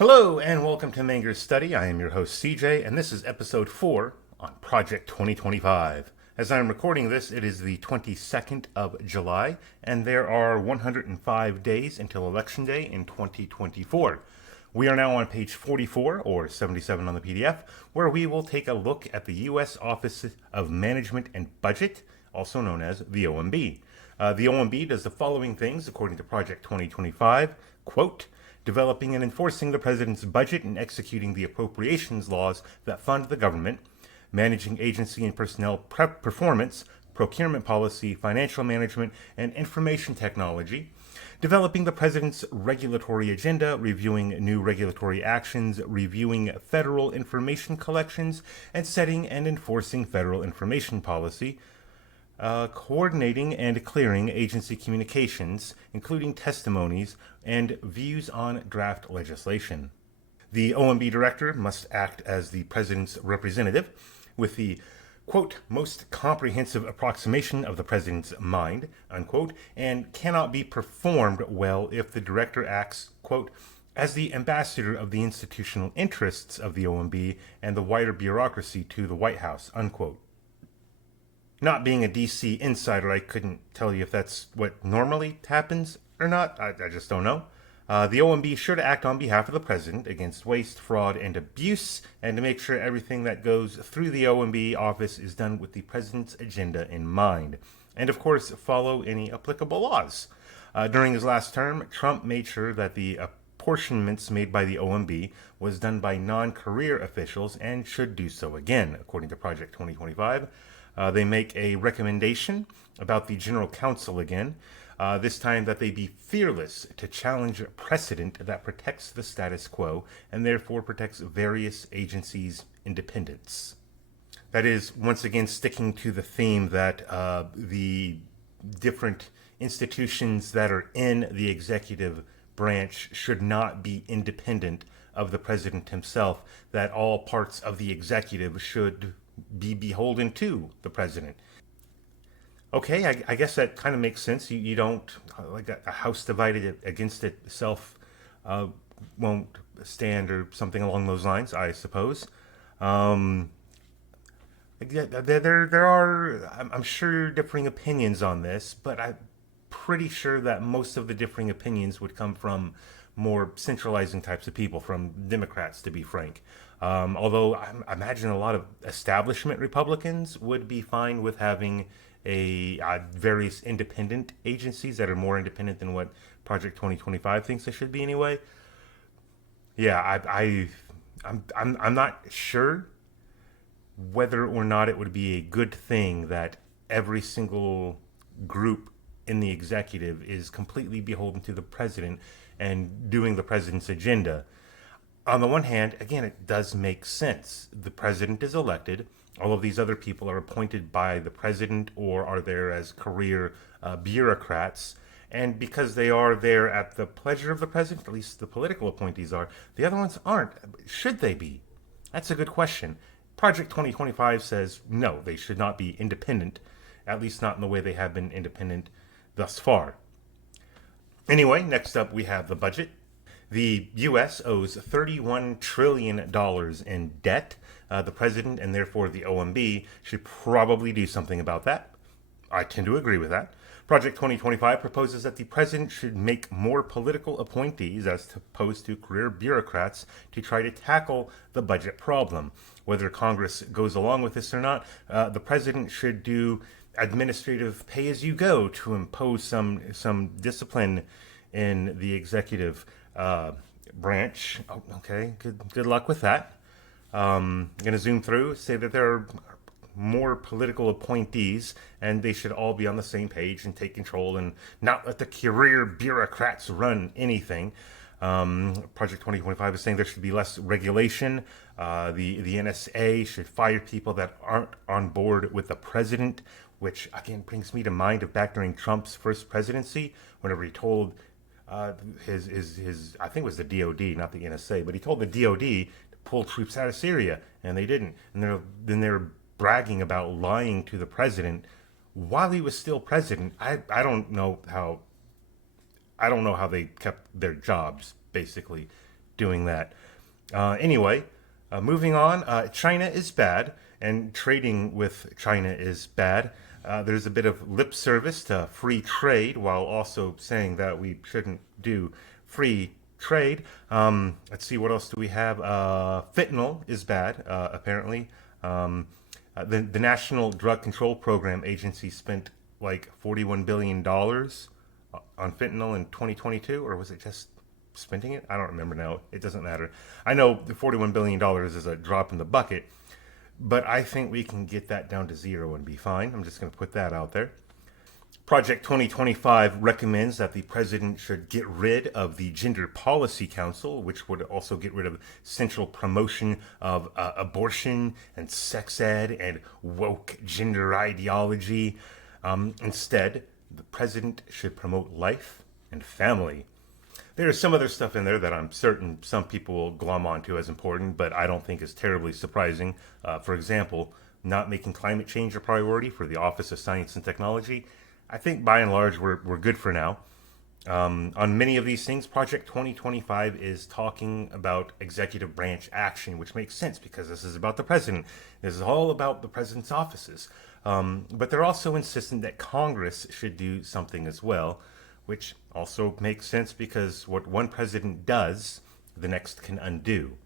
Hello and welcome to Manger's Study. I am your host CJ, and this is episode 4 on Project 2025. As I'm recording this, it is the 22nd of July, and there are 105 days until Election Day in 2024. We are now on page 44, or 77 on the PDF, where we will take a look at the U.S. Office of Management and Budget, also known as the OMB. The OMB does the following things according to Project 2025, quote, developing and enforcing the president's budget and executing the appropriations laws that fund the government, managing agency and personnel performance, procurement policy, financial management, and information technology, developing the president's regulatory agenda, reviewing new regulatory actions, reviewing federal information collections, and setting and enforcing federal information policy, coordinating and clearing agency communications, including testimonies and views on draft legislation. The OMB director must act as the president's representative with the, quote, most comprehensive approximation of the president's mind, unquote, and cannot be performed well if the director acts, quote, as the ambassador of the institutional interests of the OMB and the wider bureaucracy to the White House, unquote. Not being a DC insider, I couldn't tell you if that's what normally happens or not. I just don't know. The OMB should act on behalf of the president against waste, fraud, and abuse, and to make sure everything that goes through the OMB office is done with the president's agenda in mind. And of course, follow any applicable laws. During his last term, Trump made sure that the apportionments made by the OMB was done by non-career officials and should do so again, according to Project 2025. They make a recommendation about the general counsel again, this time that they be fearless to challenge precedent that protects the status quo and therefore protects various agencies' independence. That is, once again, sticking to the theme that the different institutions that are in the executive branch should not be independent of the president himself, that all parts of the executive should be beholden to the president. Okay, I guess that kind of makes sense. You don't, like a house divided against itself won't stand or something along those lines, I suppose. There are, I'm sure, differing opinions on this, but I'm pretty sure that most of the differing opinions would come from more centralizing types of people, from Democrats, to be frank. Although I imagine a lot of establishment Republicans would be fine with having various independent agencies that are more independent than what Project 2025 thinks they should be anyway. Yeah, I'm not sure whether or not it would be a good thing that every single group in the executive is completely beholden to the president and doing the president's agenda. On the one hand, again, it does make sense. The president is elected. All of these other people are appointed by the president or are there as career bureaucrats. And because they are there at the pleasure of the president, at least the political appointees are, the other ones aren't. Should they be? That's a good question. Project 2025 says no, they should not be independent, at least not in the way they have been independent thus far. Anyway, next up we have the budget. The U.S. owes $31 trillion in debt. The president, and therefore the OMB, should probably do something about that. I tend to agree with that. Project 2025 proposes that the president should make more political appointees as opposed to career bureaucrats to try to tackle the budget problem. Whether Congress goes along with this or not, the president should do administrative pay-as-you-go to impose some discipline in the executive branch. Oh, okay, good luck with that. I'm going to zoom through, say that there are more political appointees and they should all be on the same page and take control and not let the career bureaucrats run anything. Project 2025 is saying there should be less regulation. The NSA should fire people that aren't on board with the president, which again brings me to mind of back during Trump's first presidency, whenever he told his I think it was the DOD, not the NSA, but he told the DOD to pull troops out of Syria, and they didn't. And then they're bragging about lying to the president while he was still president. I don't know how they kept their jobs, basically, doing that. Anyway, moving on, China is bad, and trading with China is bad. There's a bit of lip service to free trade while also saying that we shouldn't do free trade. Let's see, what else do we have? Fentanyl is bad, apparently. The National Drug Control Program Agency spent like $41 billion on fentanyl in 2022, or was it just spending it? I don't remember now. It doesn't matter. I know the $41 billion is a drop in the bucket, but I think we can get that down to zero and be fine. I'm just going to put that out there. Project 2025 recommends that the president should get rid of the Gender Policy Council, which would also get rid of central promotion of abortion and sex ed and woke gender ideology. Instead, the president should promote life and family. There's some other stuff in there that I'm certain some people will glom onto as important, but I don't think is terribly surprising. For example, not making climate change a priority for the Office of Science and Technology. I think by and large we're good for now. On many of these things, Project 2025 is talking about executive branch action, which makes sense because this is about the president. This is all about the president's offices. But they're also insistent that Congress should do something as well, which also makes sense because what one president does, the next can undo.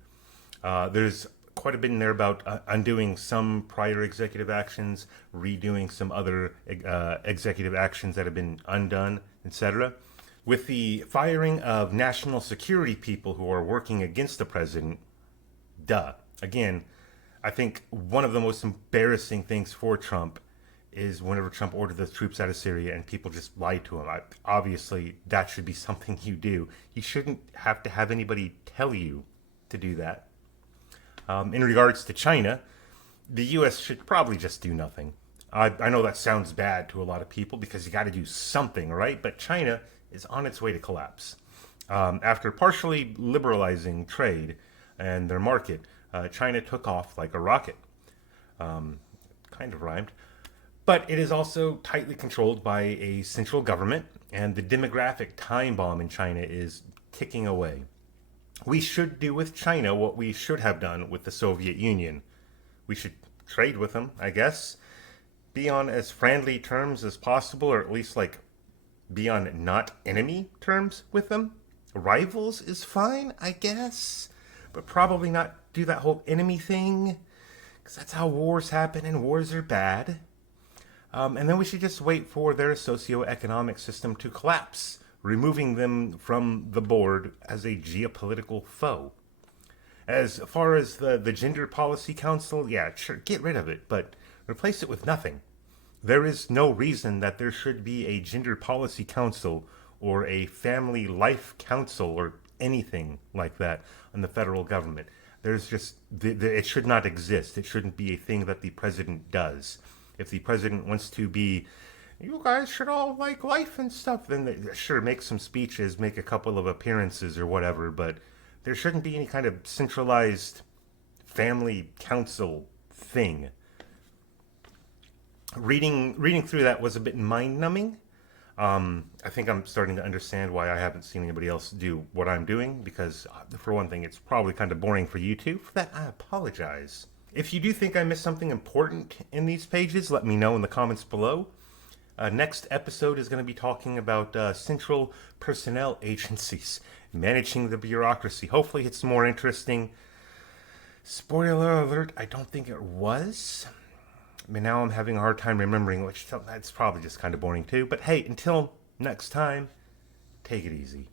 There's quite a bit in there about undoing some prior executive actions, redoing some other executive actions that have been undone, etc. With the firing of national security people who are working against the president, Again, I think one of the most embarrassing things for Trump is whenever Trump ordered the troops out of Syria and people just lied to him. Obviously, that should be something you do. You shouldn't have to have anybody tell you to do that. In regards to China, the U.S. should probably just do nothing. I know that sounds bad to a lot of people because you got to do something, right? But China is on its way to collapse. After partially liberalizing trade and their market, China took off like a rocket. Kind of rhymed. But it is also tightly controlled by a central government, and the demographic time bomb in China is ticking away. We should do with China what we should have done with the Soviet Union. We should trade with them, I guess. Be on as friendly terms as possible, or at least like be on not enemy terms with them. Rivals is fine, I guess, but probably not do that whole enemy thing, because that's how wars happen, and wars are bad. And then we should just wait for their socioeconomic system to collapse, removing them from the board as a geopolitical foe. As far as the Gender Policy Council, yeah, sure, get rid of it, but replace it with nothing. There is no reason that there should be a Gender Policy Council or a Family Life Council or anything like that in the federal government. There's just, it should not exist. It shouldn't be a thing that the president does. If the president wants to be, you guys should all like life and stuff, then sure, make some speeches, make a couple of appearances or whatever, but there shouldn't be any kind of centralized family council thing. Reading through that was a bit mind-numbing. I think I'm starting to understand why I haven't seen anybody else do what I'm doing, because for one thing, it's probably kind of boring for you too. For that, I apologize. If you do think I missed something important in these pages, let me know in the comments below. Next episode is going to be talking about central personnel agencies, managing the bureaucracy. Hopefully it's more interesting. Spoiler alert, I don't think it was. I mean, now I'm having a hard time remembering, which that's probably just kind of boring too. But hey, until next time, take it easy.